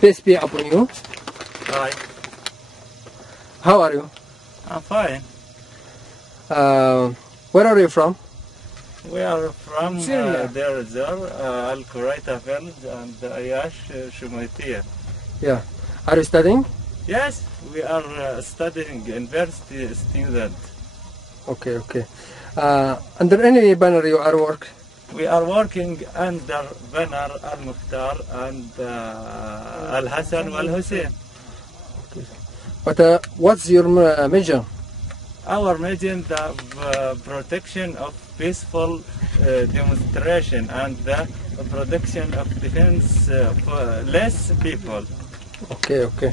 Peace be upon you. Hi, How are you? I'm fine. Where are you from? We are from Syria. Deir ez-Zor, Al Quraita Village, and Ayash Shumaitiyah. Yeah. Are you studying? Yes, we are studying university student. Okay, okay. Under any banner you are work? We are working under Banner Al Mukhtar and Al Hassan Wal Hussein. But what's your major? Our mission the protection of peaceful demonstration and the protection of defense for less people. Okay, okay.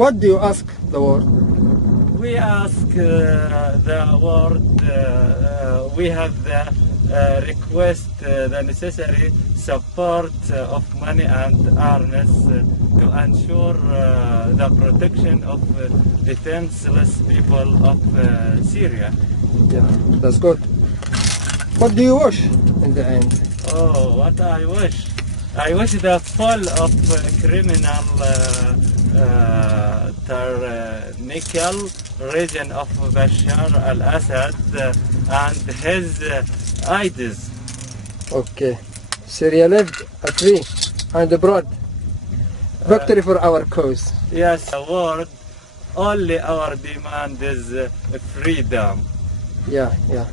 What do you ask the world? We ask the world, we have the request the necessary support of money and arms to ensure the protection of defenseless people of Syria. Yeah, that's good. What do you wish in the end? Oh, what I wish. I wish the fall of criminal tyrannical region of Bashar al-Assad and his ideas. Okay. Syria lived free and broad. Victory for our cause. Yes, the world, only our demand is freedom. Yeah, yeah.